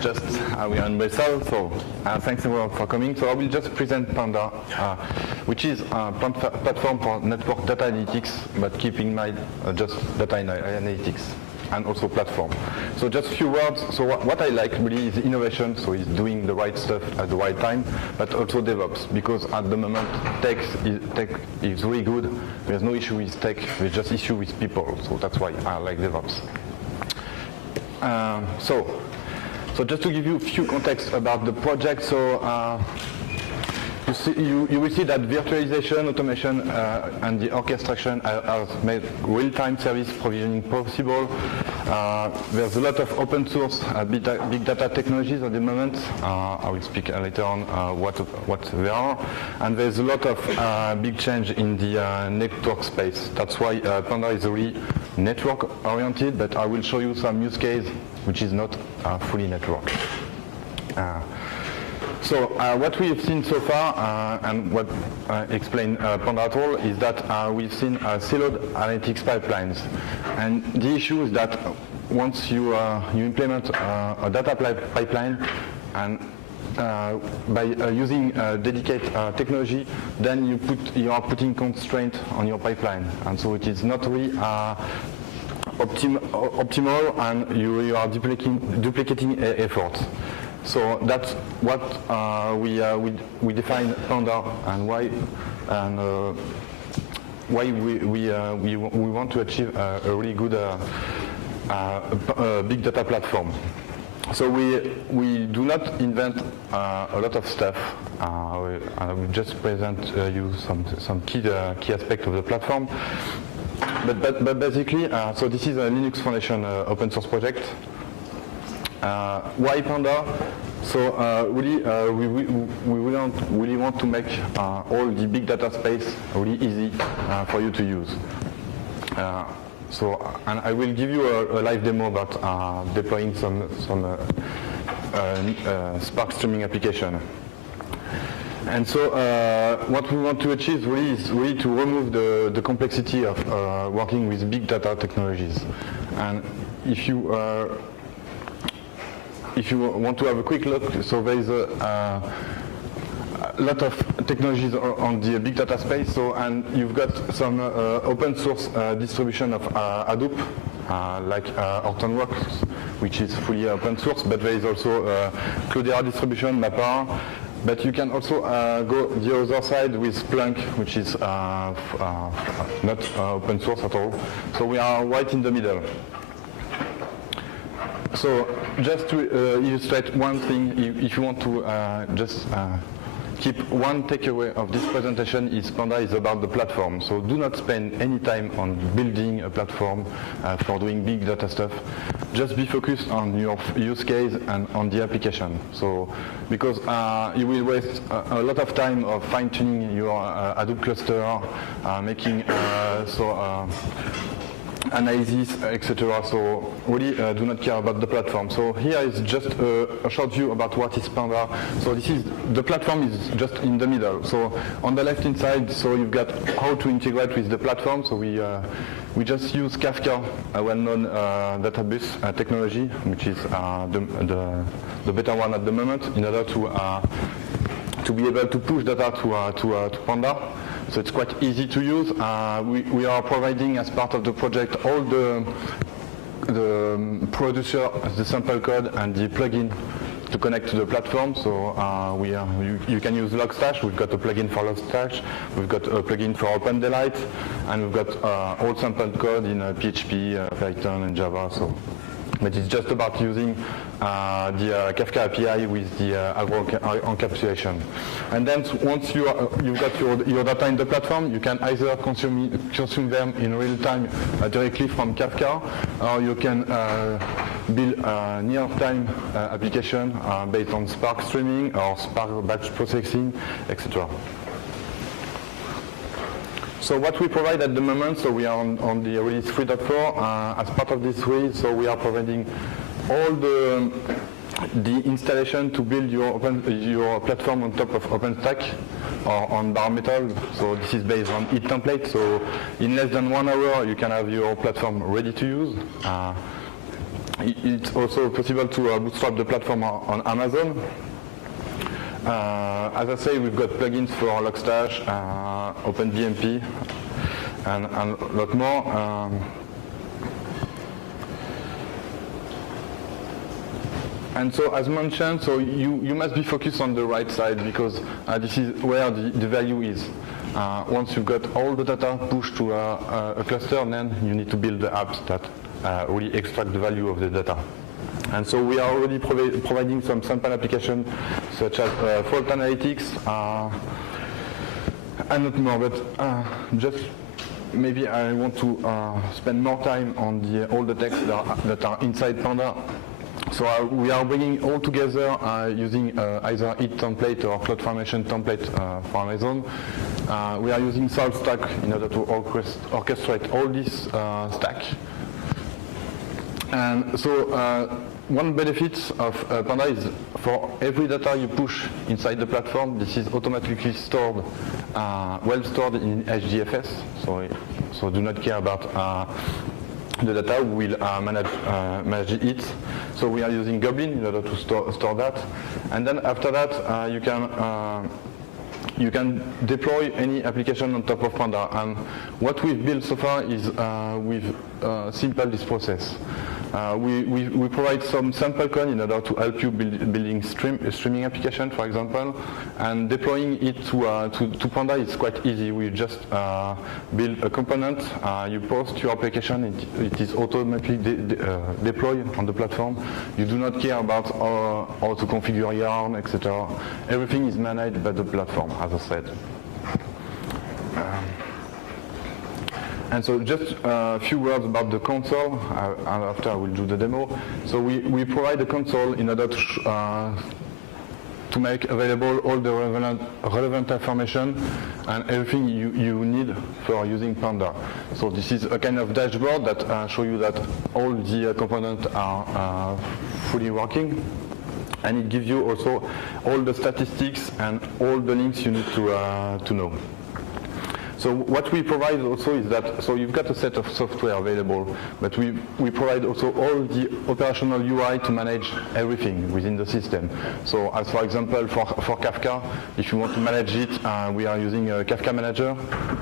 just we are in Brussels, so thanks everyone for coming. So I will just present Panda, which is a platform for network data analytics, but keep in mind just data analytics and also platform. So just a few words. So what I like really is innovation, so it's doing the right stuff at the right time, but also DevOps, because at the moment tech is really good. There's no issue with tech, there's just issue with people, so that's why I like DevOps. So just to give you a few context about the project, so you will see that virtualization, automation, and the orchestration have made real-time service provisioning possible. There's a lot of open source big data technologies at the moment. I will speak later on what they are. And there's a lot of big change in the network space. That's why Panda is really network-oriented, but I will show you some use case which is not fully network. So what we have seen so far, and what explains Panda at all, is that we've seen siloed analytics pipelines. And the issue is that once you implement a data pipeline, and by using dedicated technology, then you are putting constraint on your pipeline, and so it is not really optimal, and you are duplicating efforts. So that's what we define Panda, and why we want to achieve a really good big data platform. So we do not invent a lot of stuff. I will just present you some key aspects of the platform. But basically, so this is a Linux Foundation open source project. Why Panda? So really, we really want to make all the big data space really easy for you to use. And I will give you a live demo about deploying some Spark streaming application. And so what we want to achieve really is to remove the complexity of working with big data technologies. And if you want to have a quick look, so there is a lot of technologies on the big data space. So, and you've got some open source distribution of Hadoop, like Hortonworks, which is fully open source. But there is also Cloudera distribution, Mapr. But you can also go the other side with Splunk, which is not open source at all. So we are right in the middle. So just to illustrate one thing, if you want to just keep one takeaway of this presentation, is Panda is about the platform. So do not spend any time on building a platform for doing big data stuff. Just be focused on your use case and on the application. So because you will waste a lot of time of fine-tuning your Hadoop cluster, making analysis, etc. So really do not care about the platform. So here is just a short view about what is Panda. So the platform is just in the middle. So on the left hand side, so you've got how to integrate with the platform. So we just use Kafka, a well-known database technology, which is the better one at the moment, in order to be able to push data to Panda. So it's quite easy to use. We are providing, as part of the project, all the producer, the sample code, and the plugin to connect to the platform. So you can use Logstash. We've got a plugin for Logstash. We've got a plugin for OpenDaylight, and we've got all sample code in PHP, Python, and Java. So, but it's just about using the Kafka API with the Agro encapsulation. And then once you've got your data in the platform, you can either consume them in real time directly from Kafka, or you can build a near-time application based on Spark streaming or Spark batch processing, etc. So what we provide at the moment, so we are on the release 3.4. As part of this release, so we are providing all the installation to build your platform on top of OpenStack or on bare metal. So this is based on Heat template. So in less than 1 hour, you can have your platform ready to use. It's also possible to bootstrap the platform on Amazon. As I say, we've got plugins for Logstash, OpenBMP, and a lot more. And so, as mentioned, so you must be focused on the right side, because this is where the value is. Once you've got all the data pushed to a cluster, then you need to build the apps that really extract the value of the data. And so we are already providing some sample applications such as fault analytics, and not more, but just maybe I want to spend more time on all the texts that are inside Panda. So we are bringing all together using either HIT template or CloudFormation template for Amazon. We are using SaltStack in order to orchestrate all this stack. And so one benefit of Panda is for every data you push inside the platform, this is automatically stored, well stored in HDFS. So do not care about the data. We will manage it. So we are using Goblin in order to store that. And then after that, you can deploy any application on top of Panda. And what we've built so far is we've simplified this process. We provide some sample code in order to help you building streaming application, for example, and deploying it to Panda is quite easy. We just build a component, you post your application, it is automatically deployed on the platform. You do not care about how to configure Yarn, etc. Everything is managed by the platform, as I said. And so just a few words about the console, and after I will do the demo. So we provide a console in order to make available all the relevant information and everything you need for using Panda. So this is a kind of dashboard that shows you that all the components are fully working. And it gives you also all the statistics and all the links you need to know. So what we provide also is that, so you've got a set of software available, but we provide also all the operational UI to manage everything within the system. So as for example, for Kafka, if you want to manage it, we are using a Kafka Manager.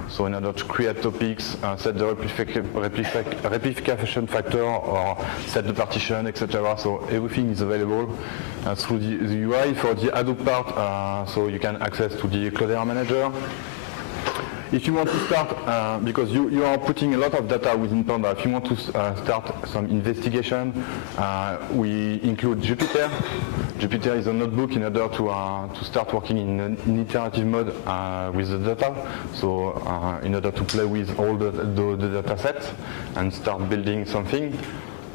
So in order to create topics, set the replication factor, or set the partition, etc. So everything is available through the UI. For the Hadoop part, so you can access to the Cloudera Manager. If you want to start, because you are putting a lot of data within Panda, if you want to start some investigation, we include Jupyter. Jupyter is a notebook in order to start working in an iterative mode with the data. So in order to play with all the data sets and start building something.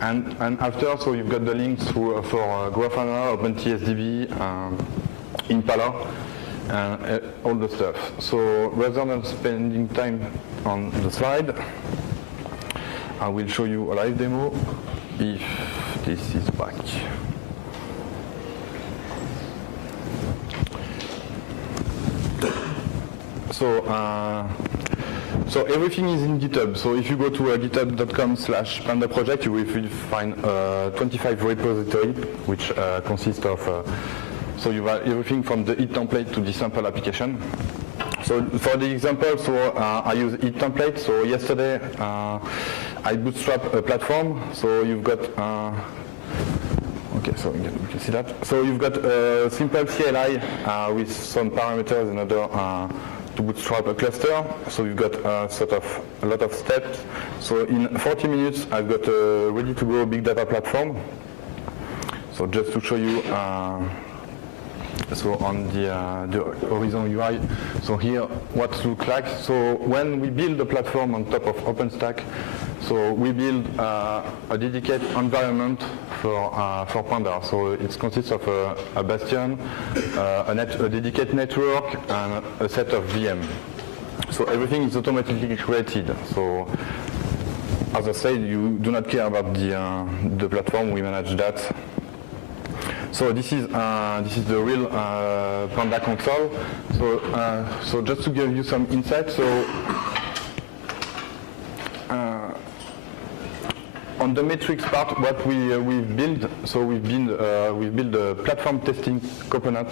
And after, so you've got the links for Grafana, OpenTSDB, Impala, all the stuff. So rather than spending time on the slide, I will show you a live demo if this is back. So everything is in GitHub. So if you go to github.com/panda project, you will find 25 repository, which consists of so you have everything from the HIT template to the sample application. So for the example, so I use HIT template. So yesterday I bootstrap a platform. So you've got okay, so you can see that. So you've got a simple CLI with some parameters in order to bootstrap a cluster. So you've got a lot of steps. So in 40 minutes, I've got a ready-to-go big data platform. So just to show you. So on the Horizon UI, so here what it looks like. So when we build the platform on top of OpenStack, so we build a dedicated environment for Panda. So it consists of a bastion, a dedicated network, and a set of VM. So everything is automatically created. So as I said, you do not care about the platform. We manage that. So this is the real Panda console. So just to give you some insight, so on the metrics part, what we've built, so we've built a platform testing component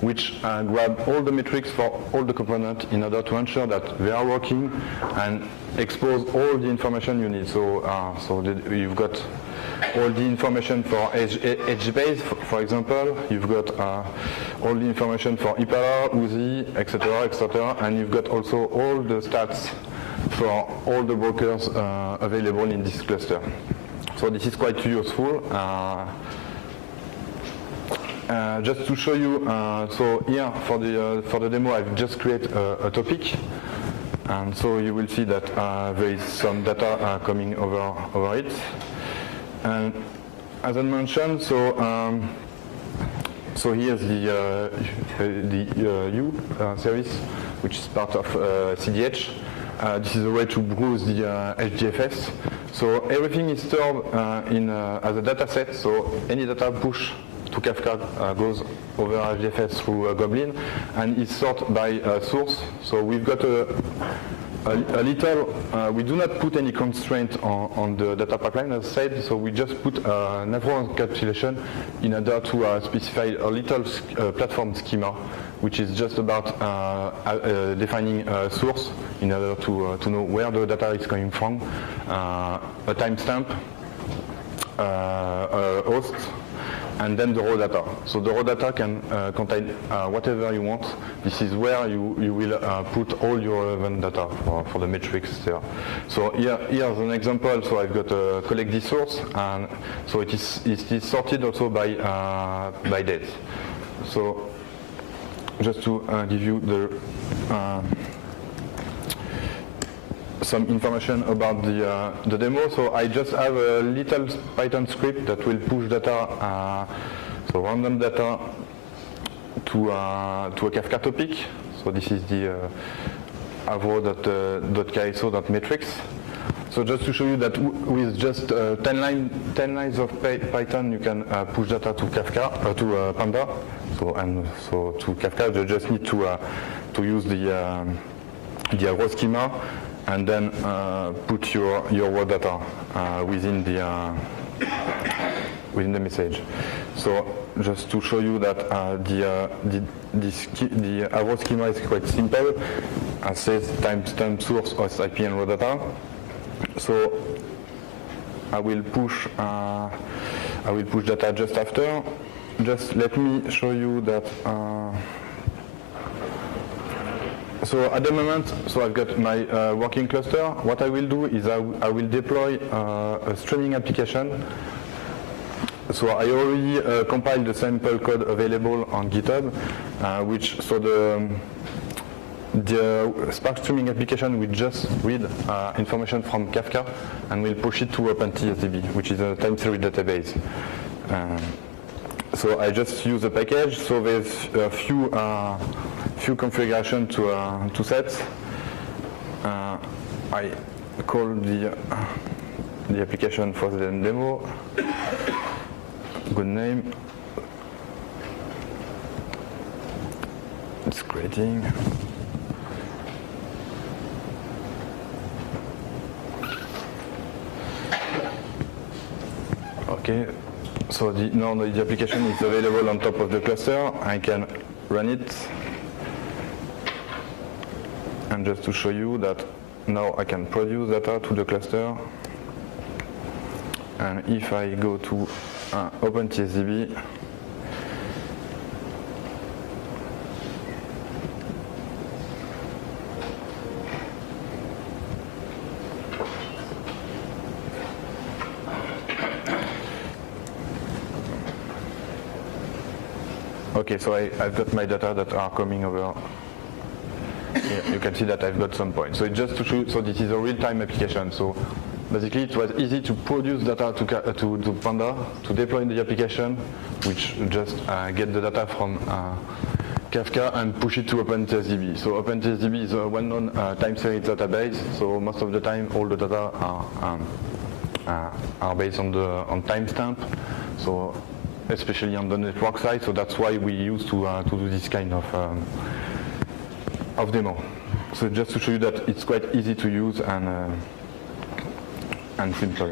which grab all the metrics for all the components in order to ensure that they are working and expose all the information you need. So, you've got all the information for HBase, for example. You've got all the information for Impala, Uzi, etc., and you've got also all the stats for all the brokers available in this cluster. So this is quite useful. Just to show you, so here for the demo, I've just created a topic, and so you will see that there is some data coming over it. And as I mentioned, so here's the U service, which is part of CDH. This is a way to browse the HDFS. So everything is stored as a data set. So any data push to Kafka goes over HDFS through Goblin and is sorted by source. So we've got a little, we do not put any constraint on the data pipeline, as I said, so we just put an Avro encapsulation in order to specify a little platform schema, which is just about defining a source in order to know where the data is coming from, a timestamp, a host, and then the raw data. So the raw data can contain whatever you want. This is where you will put all your relevant data for the metrics there. So here's an example. So I've got a collect this source, and so it is sorted also by date. So just to give you some information about the demo. So I just have a little Python script that will push data, so random data, to a Kafka topic. So this is the avro.kso.metrics. So just to show you that with just 10 lines of Python, you can push data to Kafka, to Panda. So to Kafka, you just need to use the avro schema, and then put your raw data within the message. So just to show you that the avro schema is quite simple. It says timestamp, source, host, IP, and raw data. So I will push data just after. Just let me show you that. So at the moment, so I've got my working cluster. What I will do is I will deploy a streaming application. So I already compiled the sample code available on GitHub, the Spark streaming application will just read information from Kafka and will push it to OpenTSDB, which is a time series database. So I just use a package. So there's a few configuration to set. I call the application for the demo. Good name. It's creating. Okay. So now the application is available on top of the cluster. I can run it. And just to show you that now I can produce data to the cluster. And if I go to OpenTSDB, okay, so I've got my data that are coming over. Here, you can see that I've got some points. So it's just to show, so this is a real-time application. So basically it was easy to produce data to Panda, to deploy the application, which just get the data from Kafka and push it to OpenTSDB. So OpenTSDB is a well-known time series database. So most of the time all the data are based on timestamp. So especially on the network side, so that's why we used to do this kind of demo. So just to show you that it's quite easy to use and simple.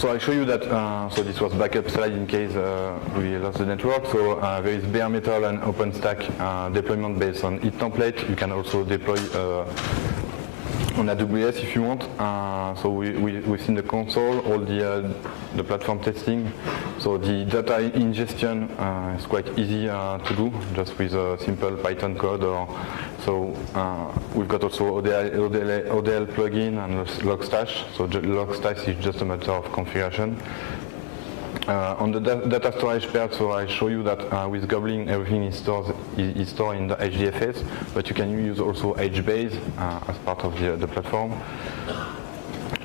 So I show you that, so this was backup slide in case we lost the network. So there is bare metal and OpenStack deployment based on its template. You can also deploy on AWS if you want. So within the console, all the platform testing. So the data ingestion is quite easy to do, just with a simple Python code. So we've got also ODL plugin and Logstash. So Logstash is just a matter of configuration. On the data storage part, so I show you that with Goblin everything is stored in the HDFS, but you can use also HBase as part of the platform.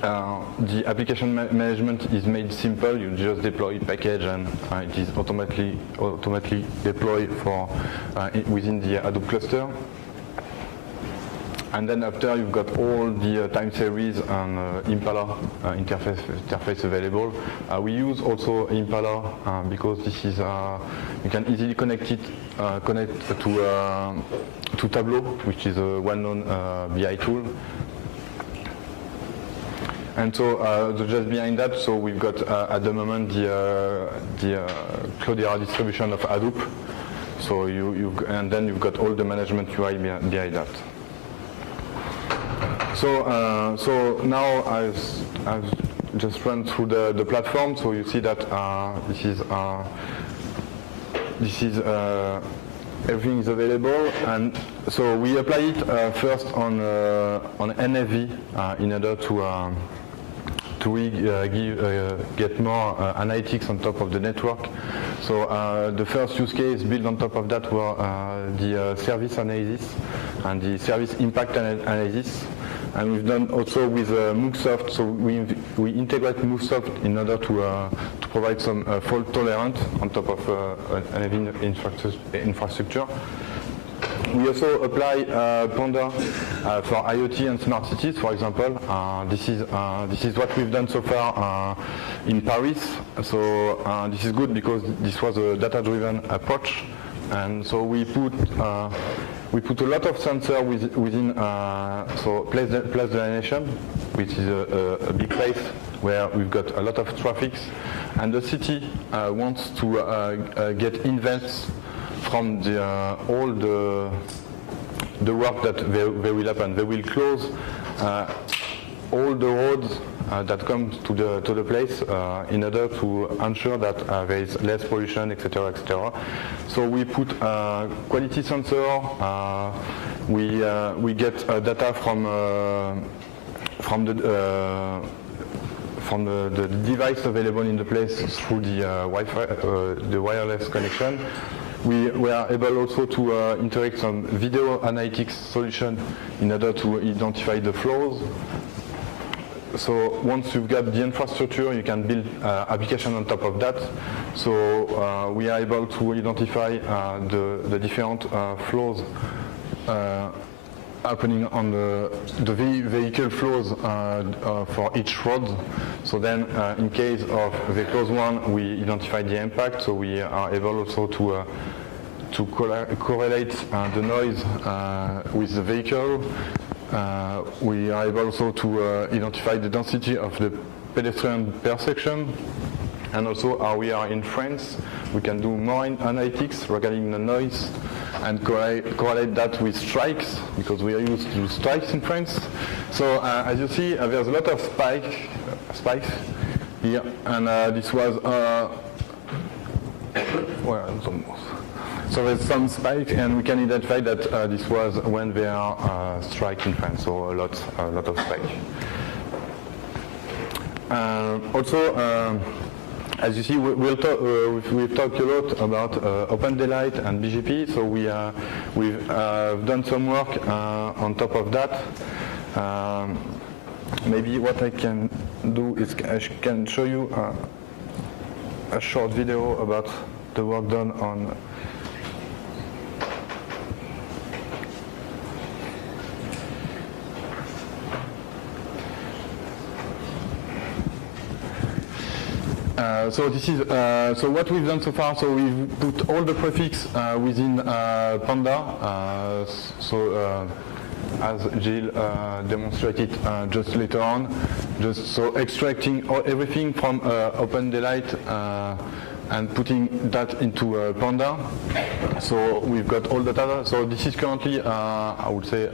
The application management is made simple. You just deploy package and it is automatically deployed for within the Hadoop cluster. And then after you've got all the time series and Impala interface available. We use also Impala because this is you can easily connect to Tableau, which is a well-known BI tool. And so just behind that, so we've got at the moment the Cloudera distribution of Hadoop. So and then you've got all the management UI behind that. So now I've just run through the platform. So you see that this is everything is available, and so we apply it first on NFV in order to get more analytics on top of the network. So the first use case built on top of that were the service analysis and the service impact analysis. And we've done also with MoveSoft, so we integrate MoveSoft in order to provide some fault tolerance on top of an infrastructure. We also apply Panda for IoT and smart cities, for example. This is what we've done so far in Paris. So this is good because this was a data-driven approach, and so we put a lot of sensors within so Place de la Nation, which is a big place where we've got a lot of traffic, and the city wants to get invents from all the work that they will happen. They will close all the roads that come to the place in order to ensure that there is less pollution, etc., etc. So we put quality sensor. We get data from the device available in the place through the Wi-Fi, the wireless connection. We were able also to integrate some video analytics solution in order to identify the flows. So once you've got the infrastructure, you can build application on top of that. So we are able to identify the different flows happening on the vehicle flows for each road. So then in case of the close one, we identify the impact. So we are able also to correlate the noise with the vehicle. We are able also to identify the density of the pedestrian per section. And also, we are in France, we can do more analytics regarding the noise and correlate that with strikes, because we are used to strikes in France. So as you see, there's a lot of spikes here, and this was so there's some spike, and we can identify that this was when there are strikes in France, so a lot of spike. Also, as you see, we've talked a lot about OpenDaylight and BGP, so we've done some work on top of that. Maybe what I can do is I can show you a short video about the work done on so this is so what we've done so far. So we've put all the prefix within Panda. as Jill demonstrated just later on. Just so extracting everything from OpenDaylight and putting that into Panda. So we've got all the data. So this is currently, I would say,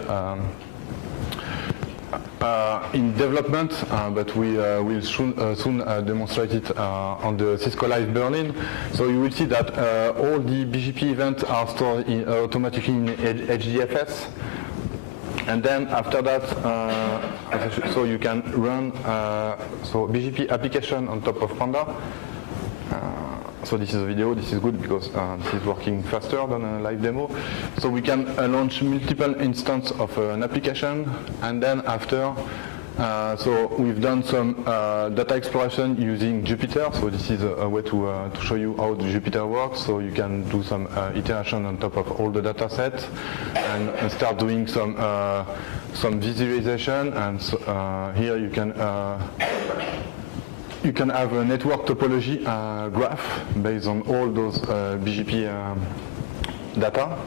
in development, but we will soon demonstrate it on the Cisco Live Berlin. So you will see that all the BGP events are stored automatically in HDFS. And then after that, so you can run so BGP application on top of Panda. So this is a video, this is good because this is working faster than a live demo. So we can launch multiple instances of an application, and then after, so we've done some data exploration using Jupyter. So this is a way to show you how Jupyter works. So you can do some iteration on top of all the data sets and start doing some visualization. And so, here you can have a network topology graph based on all those BGP data.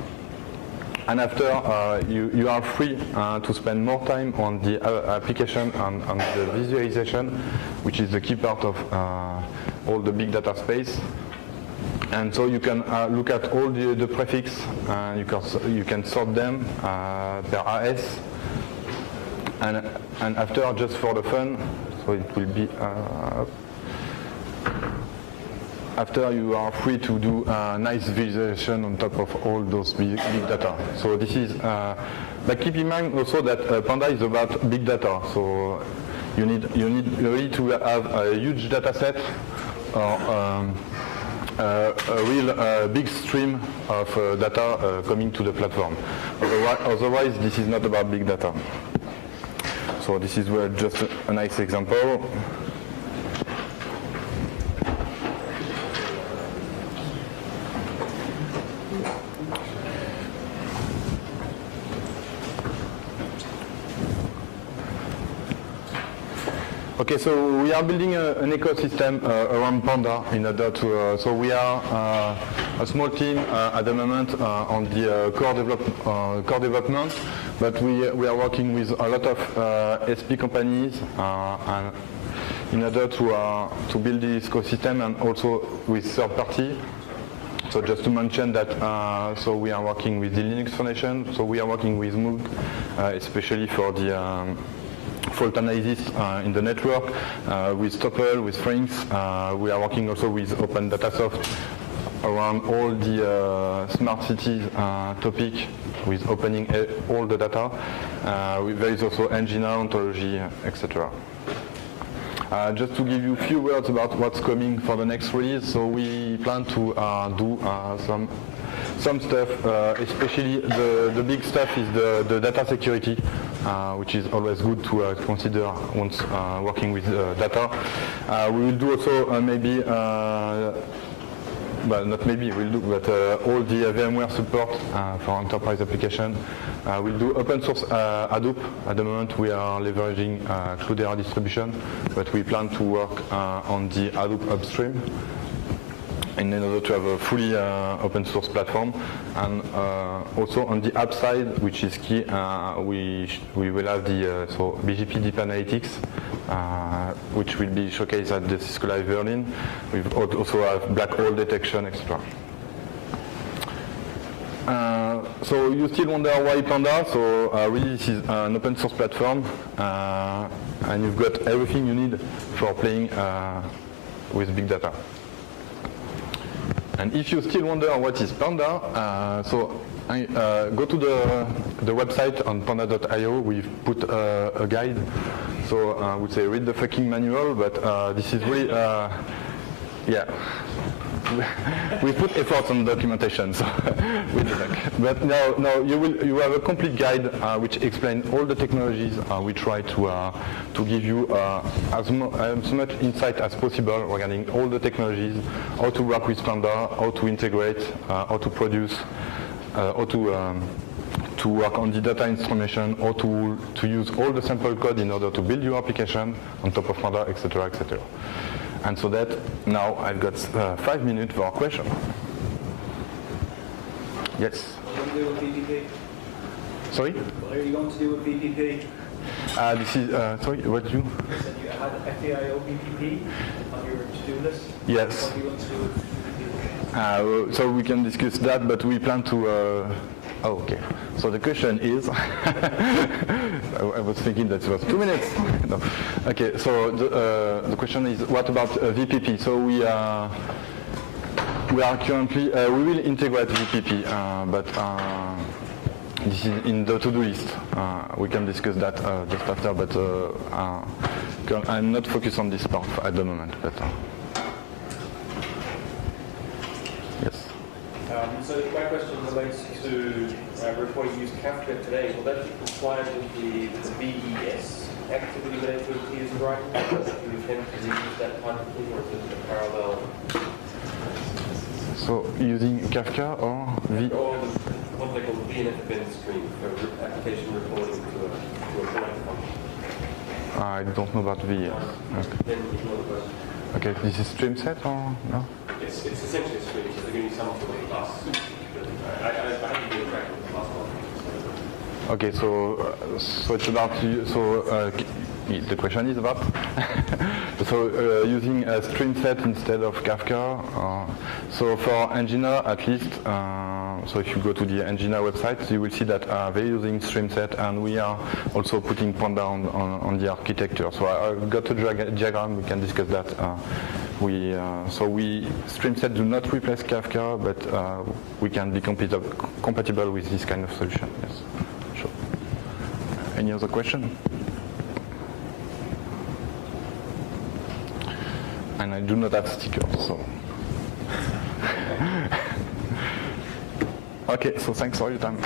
And after, you are free to spend more time on the application and the visualization, which is the key part of all the big data space. And so you can look at all the prefix, you can sort them per AS. And after, just for the fun, so it will be after you are free to do nice visualization on top of all those big data. So this is, but keep in mind also that Panda is about big data. So you need really to have a huge data set or a real big stream of data coming to the platform. Otherwise, this is not about big data. So this is just a nice example. Okay, so we are building an ecosystem around Panda in order to, so we are a small team at the moment on the core development, but we are working with a lot of SP companies and in order to build this ecosystem, and also with third party. So just to mention that, so we are working with the Linux Foundation, so we are working with Moog, especially for the fault analysis in the network, with Topple, with Frings. We are working also with Open Datasoft around all the smart cities topic, with opening all the data. There is also Nginx, ontology, etc. Just to give you a few words about what's coming for the next release, so we plan to do some stuff, especially the big stuff is the data security, which is always good to consider once working with data. We will do also maybe, well, not maybe, we'll do, but all the VMware support for enterprise application. We'll do open source Hadoop. At the moment we are leveraging Cloudera distribution, but we plan to work on the Hadoop upstream in order to have a fully open source platform. And also on the app side, which is key, we will have the so BGP Deep Analytics, which will be showcased at the Cisco Live Berlin. We also have black hole detection, etc. So you still wonder why Panda? So really this is an open source platform, and you've got everything you need for playing with big data. And if you still wonder what is Panda, so go to the website on panda.io. We've put a guide. So I would say read the fucking manual, but this is really, yeah. We put effort on documentation, so with the back. But now you have a complete guide which explains all the technologies. We try to give you as much insight as possible regarding all the technologies, how to work with Panda, how to integrate, how to produce, how to work on the data transformation, or to use all the sample code in order to build your application on top of Panda, etc., etc. And so that now I've got 5 minutes for a question. Yes. Sorry? What are you going to do with VPP? This is, sorry, what you? You said you had FDIO VPP on your to-do list. Yes. What are you going to do with VPP? So we can discuss that, but we plan to. Oh, okay. So the question is, I was thinking that it was 2 minutes. No. Okay. So the question is, what about VPP? So we are currently we will integrate VPP, but this is in the to-do list. We can discuss that just after, but I'm not focused on this part at the moment. But yes. So my question relates to reporting use Kafka today. Will that be compliant with the VES activity management is writing? Do you intend to use that kind of thing, or is it a parallel? So using Kafka or Or what they call VNF event stream for application reporting to a point function. I don't know about VES. Okay. Then ignore the question. Okay, this is stream set or no? It's essentially a stream, so they're going to use some sort of class. I haven't been track with the class one. Okay, so it's about the question is about using a stream set instead of Kafka. So for Nginx at least, so if you go to the Nginx website, you will see that they're using stream set, and we are also putting Panda on the architecture. So I've got a diagram. We can discuss that. Stream set do not replace Kafka, but we can be compatible with this kind of solution. Yes, sure. Any other question? And I do not have stickers, so. Okay, so thanks for your time.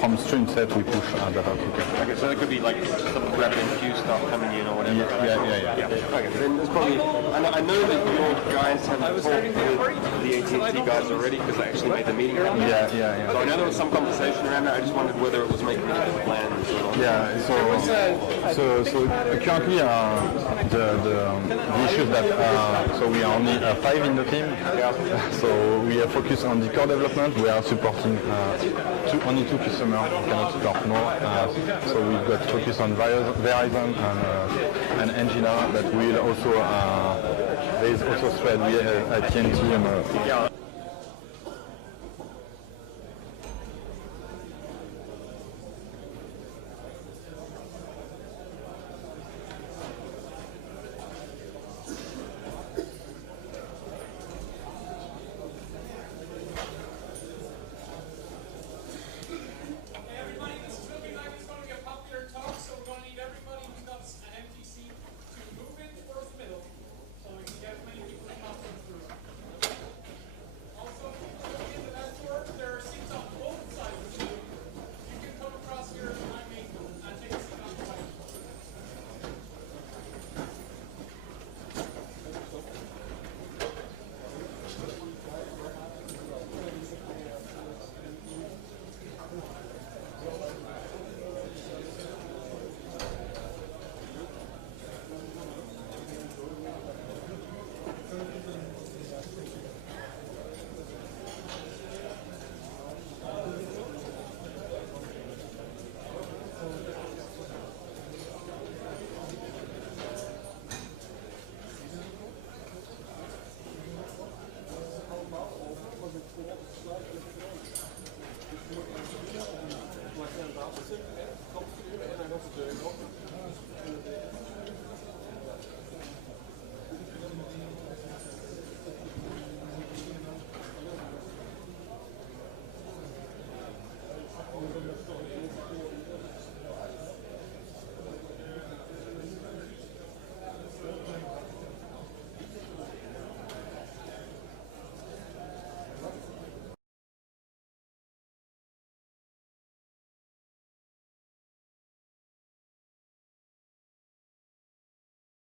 From stream set we push data to Kafka. Okay, so there could be like some RabbitMQ stuff coming in or whatever. Yeah. Okay, then there's probably. I know that your guys have talked with the AT&T guys already because I actually made the meeting around that. Yeah. So I know there was some conversation around that. I just wondered whether it was making any plans. Yeah. So currently the issue is that so we are only 5 in the team. So we are focused on the core development. We are supporting only 2 customers. We cannot support more. So we've got focus on Verizon and Nginx, but we'll also there is also thread with AT&T and